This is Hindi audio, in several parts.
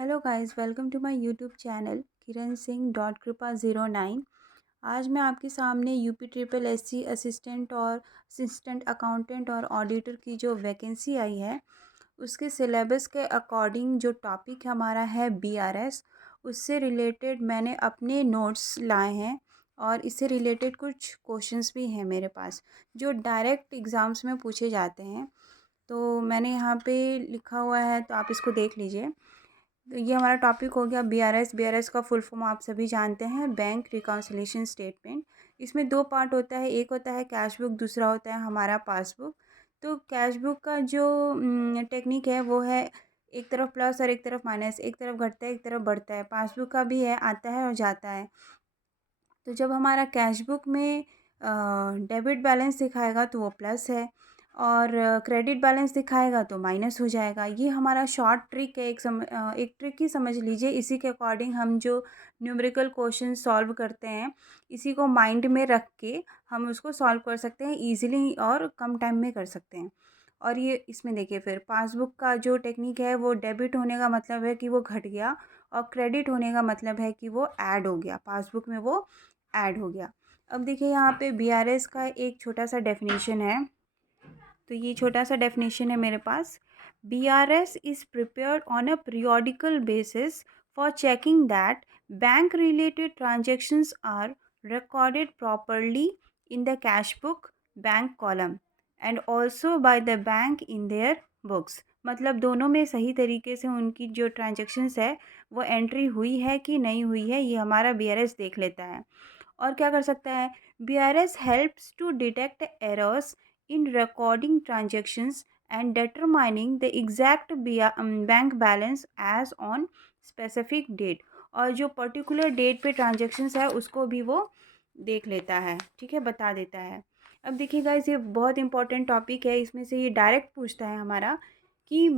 Hello guys, welcome to my YouTube channel Kiran Singh dot Kripa 09। आज मैं आपके सामने UP triple S C assistant accountant और ऑडिटर की जो वैकेंसी आई है उसके सिलेबस के अकॉर्डिंग जो टॉपिक हमारा है बीआरएस, उससे रिलेटेड मैंने अपने नोट्स लाए हैं और इससे रिलेटेड कुछ क्वेश्चंस भी हैं मेरे पास जो डायरेक्ट एग्ज़ाम्स में पूछे जाते हैं। तो मैंने यहाँ पे लिखा हुआ है, तो आप इसको देख लीजिए। तो ये हमारा टॉपिक हो गया बीआरएस। बीआरएस का फुल फॉर्म आप सभी जानते हैं, बैंक रिकॉन्सिलिएशन स्टेटमेंट। इसमें दो पार्ट होता है, एक होता है कैश बुक, दूसरा होता है हमारा पासबुक। तो कैश बुक का जो टेक्निक है वो है एक तरफ प्लस और एक तरफ माइनस, एक तरफ घटता है एक तरफ बढ़ता है। पासबुक का भी है, आता है और जाता है। तो जब हमारा कैश बुक में डेबिट बैलेंस दिखाएगा तो वो प्लस है, और क्रेडिट बैलेंस दिखाएगा तो माइनस हो जाएगा। ये हमारा शॉर्ट ट्रिक है, एक ट्रिक ही समझ लीजिए। इसी के अकॉर्डिंग हम जो न्यूमेरिकल क्वेश्चन सॉल्व करते हैं, इसी को माइंड में रख के हम उसको सॉल्व कर सकते हैं ईजिली और कम टाइम में कर सकते हैं। और ये इसमें देखिए, फिर पासबुक का जो टेक्निक है वो डेबिट होने का मतलब है कि वो घट गया, और क्रेडिट होने का मतलब है कि वो ऐड हो गया, पासबुक में वो ऐड हो गया। अब देखिए यहाँ पे बीआरएस का एक छोटा सा डेफिनेशन है। तो ये छोटा सा डेफिनेशन है मेरे पास। BRS is prepared on a periodical basis for checking that bank related transactions are recorded properly in the cash book bank column and also by the bank in their books। मतलब दोनों में सही तरीके से उनकी जो ट्रांजेक्शन्स है वो एंट्री हुई है कि नहीं हुई है, ये हमारा बीआरएस देख लेता है। और क्या कर सकता है, BRS helps to detect errors in recording transactions and determining the exact bank balance as on specific date. और जो पर्टिकुलर डेट पे ट्रांजेक्शन्स है उसको भी वो देख लेता है, ठीक है, बता देता है। अब देखिए गाइस, ये बहुत इंपॉर्टेंट टॉपिक है। इसमें से ये डायरेक्ट पूछता है हमारा कि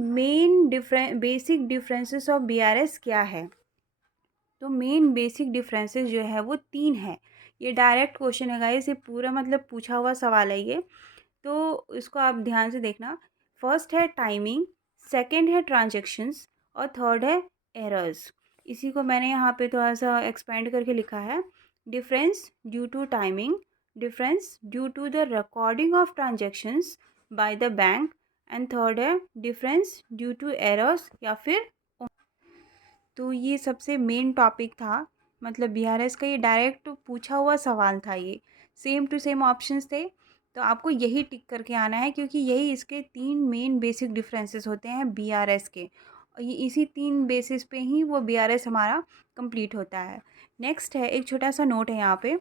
बेसिक डिफरेंसेस ऑफ बीआरएस क्या है। तो मेन बेसिक डिफरेंसेस जो है वो तीन है। ये डायरेक्ट क्वेश्चन है गाइस, ये पूरा मतलब पूछा हुआ सवाल है ये। तो इसको आप ध्यान से देखना। फर्स्ट है टाइमिंग, सेकंड है ट्रांजैक्शंस, और थर्ड है एरर्स। इसी को मैंने यहाँ पे थोड़ा सा एक्सपेंड करके लिखा है। Difference due to timing, difference due to the recording of transactions by the bank, and third है डिफरेंस ड्यू टू एरर्स या फिर। तो ये सबसे मेन टॉपिक था, मतलब बीआरएस का ये डायरेक्ट पूछा हुआ सवाल था। ये सेम टू सेम ऑप्शंस थे, तो आपको यही टिक करके आना है क्योंकि यही इसके तीन मेन बेसिक डिफरेंसेस होते हैं बीआरएस के। और ये इसी तीन बेसिस पे ही वो बीआरएस हमारा कंप्लीट होता है। नेक्स्ट है, एक छोटा सा नोट है यहाँ पे।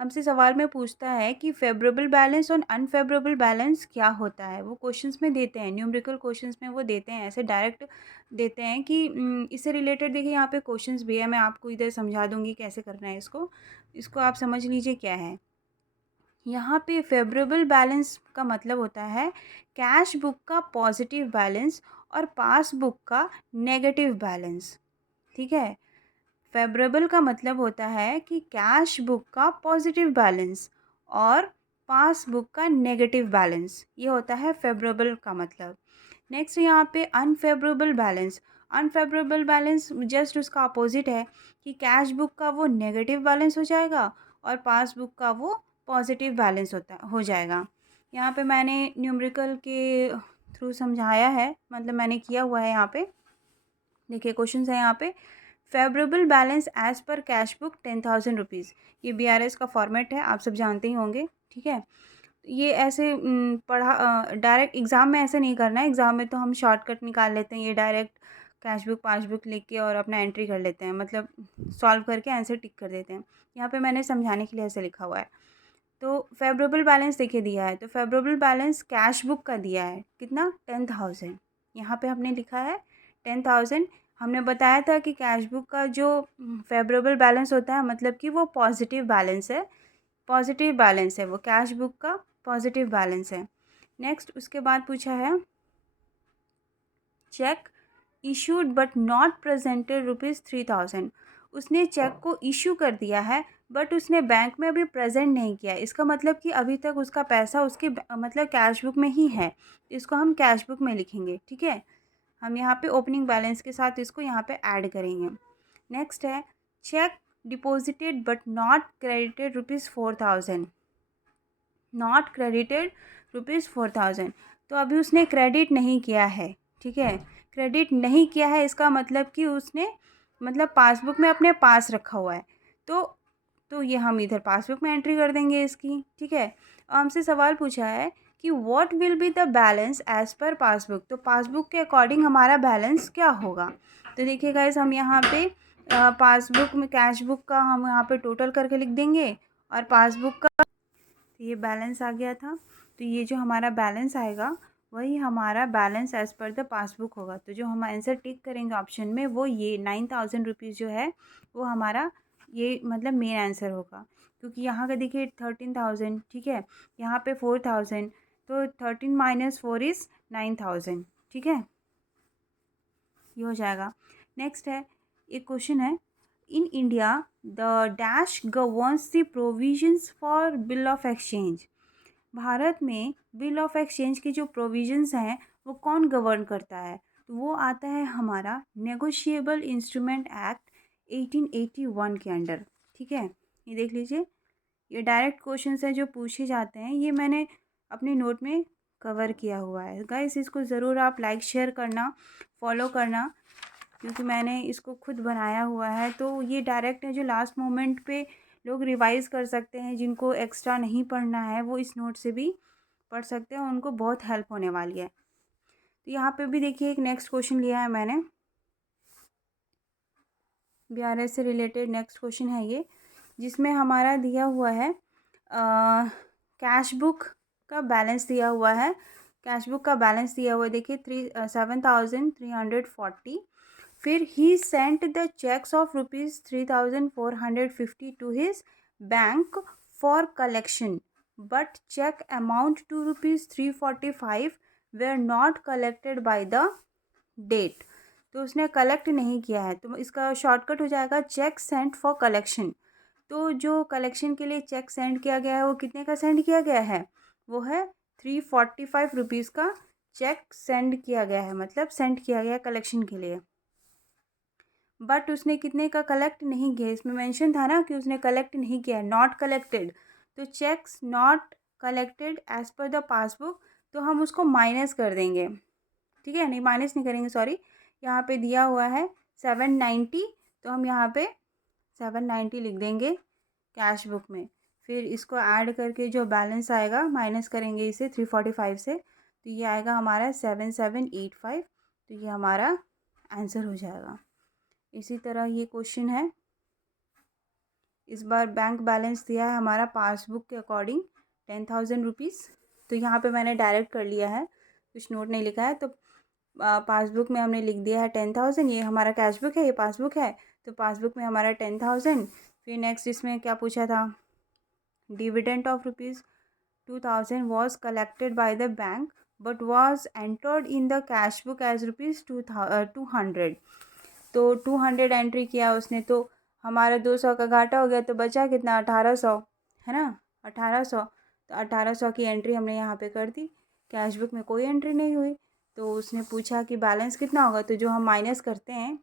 हमसे सवाल में पूछता है कि फेवरेबल बैलेंस और अनफेवरेबल बैलेंस क्या होता है। वो क्वेश्चंस में देते हैं, न्यूमेरिकल क्वेश्चंस में वो देते हैं, ऐसे डायरेक्ट देते हैं कि इससे रिलेटेड देखिए यहाँ पे क्वेश्चंस भी है। मैं आपको इधर समझा दूंगी कैसे करना है इसको। इसको आप समझ लीजिए क्या है। यहाँ पे फेवरेबल बैलेंस का मतलब होता है कैश बुक का पॉजिटिव बैलेंस और पासबुक का नेगेटिव बैलेंस, ठीक है। फेवरेबल का मतलब होता है कि कैश बुक का पॉजिटिव बैलेंस और पासबुक का नेगेटिव बैलेंस, ये होता है फेवरेबल का मतलब। नेक्स्ट यहाँ पे unfavourable balance. Unfavourable balance just उसका अपोजिट है कि कैश बुक का वो नेगेटिव बैलेंस हो जाएगा और पासबुक का वो पॉजिटिव बैलेंस हो जाएगा। यहाँ पे मैंने न्यूमेरिकल के थ्रू समझाया है, मतलब मैंने किया हुआ है यहाँ पे। देखिए क्वेश्चन है यहाँ पे। Favourable balance as per cash book 10,000 rupees. ये बीआरएस का फॉर्मेट है, आप सब जानते ही होंगे, ठीक है। ये ऐसे डायरेक्ट एग्ज़ाम में ऐसे नहीं करना है। एग्ज़ाम में तो हम शॉर्टकट निकाल लेते हैं, ये डायरेक्ट कैश बुक पासबुक लिख के और अपना एंट्री कर लेते हैं, मतलब सॉल्व करके आंसर टिक कर देते हैं। यहाँ पे मैंने समझाने के लिए ऐसे लिखा हुआ है। तो फेवरेबल बैलेंस देखिए दिया है, तो फेवरेबल बैलेंस कैश बुक का दिया है कितना, 10,000। यहाँ पे हमने लिखा है 10,000। हमने बताया था कि कैश बुक का जो फेवरेबल बैलेंस होता है मतलब कि वो पॉजिटिव बैलेंस है, पॉजिटिव बैलेंस है वो, कैश बुक का पॉजिटिव बैलेंस है। नेक्स्ट उसके बाद पूछा है check issued but not presented ₹3,000। उसने चेक को इशू कर दिया है बट उसने बैंक में अभी प्रेजेंट नहीं किया है। इसका मतलब कि अभी तक उसका पैसा उसके मतलब कैश बुक में ही है, इसको हम कैश बुक में लिखेंगे, ठीक है। हम यहाँ पे ओपनिंग बैलेंस के साथ इसको यहाँ पे ऐड करेंगे। नेक्स्ट है check deposited but not credited ₹4,000, not credited ₹4,000। तो अभी उसने क्रेडिट नहीं किया है, ठीक है। क्रेडिट नहीं किया है इसका मतलब कि उसने मतलब पासबुक में अपने पास रखा हुआ है। तो ये हम इधर पासबुक में एंट्री कर देंगे इसकी, ठीक है। हमसे सवाल पूछा है कि what will be the balance as per passbook. तो पासबुक के अकॉर्डिंग हमारा बैलेंस क्या होगा। तो देखिए गाइस, हम यहाँ पे पासबुक में कैश बुक का हम यहाँ पे टोटल करके लिख देंगे और पासबुक का तो ये बैलेंस आ गया था। तो ये जो हमारा बैलेंस आएगा वही हमारा balance as per the passbook होगा। तो जो हम आंसर टिक करेंगे ऑप्शन में वो ये 9,000 रुपीज़ जो है वो हमारा ये मतलब मेन आंसर होगा। क्योंकि यहाँ का देखिए 13,000, ठीक है, यहाँ पे 4,000, तो 13 - 4 इज़ 9,000, ठीक है, ये हो जाएगा। नेक्स्ट है एक क्वेश्चन है in India the dash governs the provisions for bill of exchange. Bharat में बिल ऑफ एक्सचेंज की जो प्रोविजंस हैं वो कौन गवर्न करता है। तो वो आता है हमारा नेगोशिएबल इंस्ट्रूमेंट एक्ट 1881 के अंडर, ठीक है। ये देख लीजिए, ये डायरेक्ट क्वेश्चंस हैं जो पूछे जाते हैं, ये मैंने अपने नोट में कवर किया हुआ है। गाइस इसको ज़रूर आप लाइक शेयर करना, फॉलो करना, क्योंकि मैंने इसको खुद बनाया हुआ है। तो ये डायरेक्ट है जो लास्ट मोमेंट पे लोग रिवाइज़ कर सकते हैं, जिनको एक्स्ट्रा नहीं पढ़ना है वो इस नोट से भी पढ़ सकते हैं, उनको बहुत हेल्प होने वाली है। तो यहाँ पे भी देखिए एक नेक्स्ट क्वेश्चन लिया है मैंने, BRS से रिलेटेड नेक्स्ट क्वेश्चन है ये, जिसमें हमारा दिया हुआ है कैश बुक का बैलेंस दिया हुआ है। कैश बुक का बैलेंस दिया हुआ है, देखिए 7,340। फिर he sent the cheques of ₹3,450 to his bank for collection but cheque amount to ₹345 were not collected by the date. तो उसने कलेक्ट नहीं किया है, तो इसका शॉर्टकट हो जाएगा चेक सेंट फॉर कलेक्शन। तो जो कलेक्शन के लिए चेक सेंड किया गया है वो कितने का सेंड किया गया है, वो है 345 रुपीज़ का चेक सेंड किया गया है, मतलब सेंड किया गया कलेक्शन के लिए। बट उसने कितने का कलेक्ट नहीं किया, इसमें मेंशन था ना कि उसने कलेक्ट नहीं किया, नॉट कलेक्टेड। तो cheques not collected as per the passbook, तो हम उसको माइनस कर देंगे, ठीक है, नहीं माइनस नहीं करेंगे, सॉरी। यहाँ पे दिया हुआ है 790, तो हम यहाँ पे 790 लिख देंगे कैश बुक में। फिर इसको ऐड करके जो बैलेंस आएगा माइनस करेंगे इसे 345 से, तो ये आएगा हमारा 7785। तो ये हमारा आंसर हो जाएगा। इसी तरह ये क्वेश्चन है, इस बार बैंक बैलेंस दिया है हमारा पासबुक के अकॉर्डिंग 10,000 रुपीज़। तो यहाँ पे मैंने डायरेक्ट कर लिया है, कुछ नोट नहीं लिखा है। तो पासबुक में हमने लिख दिया है 10,000, ये हमारा कैश बुक है, ये पासबुक है, तो पासबुक में हमारा 10,000। फिर नेक्स्ट इसमें क्या पूछा था, dividend of ₹2,000 was collected by the bank but was entered in the cash book as ₹200। तो 200 एंट्री किया उसने, तो हमारा 200 का घाटा हो गया, तो बचा कितना, 1,800, है ना, 1,800। तो 1,800 की एंट्री हमने यहाँ पे कर दी, कैश बुक में कोई एंट्री नहीं हुई। तो उसने पूछा कि बैलेंस कितना होगा, तो जो हम माइनस करते हैं,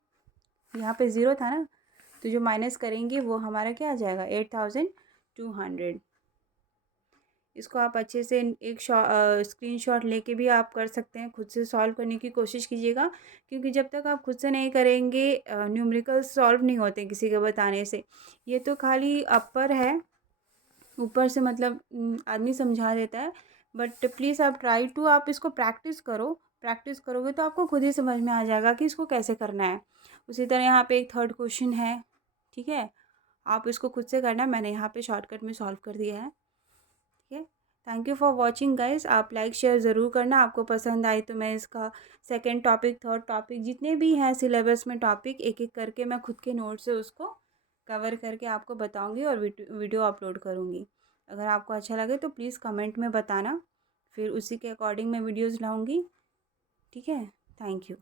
यहाँ पे ज़ीरो था ना, तो जो माइनस करेंगे वो हमारा क्या आ जाएगा, 8,200। इसको आप अच्छे से एक स्क्रीनशॉट लेके भी आप कर सकते हैं, खुद से सॉल्व करने की कोशिश कीजिएगा, क्योंकि जब तक आप खुद से नहीं करेंगे न्यूमेरिकल्स सॉल्व नहीं होते किसी के बताने से। ये तो खाली अपर है, ऊपर से मतलब आदमी समझा देता है, बट प्लीज़ आप ट्राई टू आप इसको प्रैक्टिस करो। प्रैक्टिस करोगे तो आपको खुद ही समझ में आ जाएगा कि इसको कैसे करना है। उसी तरह यहाँ पे एक थर्ड क्वेश्चन है, ठीक है, आप इसको खुद से करना, मैंने यहाँ पे शॉर्टकट में सॉल्व कर दिया है, ठीक है। Thank you for watching guys, आप लाइक शेयर ज़रूर करना, आपको पसंद आई तो मैं इसका सेकंड टॉपिक, थर्ड टॉपिक, जितने भी हैं सिलेबस में टॉपिक, एक एक करके मैं खुद के नोट से उसको कवर करके आपको बताऊंगी और वीडियो अपलोड करूंगी। अगर आपको अच्छा लगे तो प्लीज़ कमेंट में बताना, फिर उसी के अकॉर्डिंग मैं वीडियोज़ लाऊंगी, ठीक है। Thank you.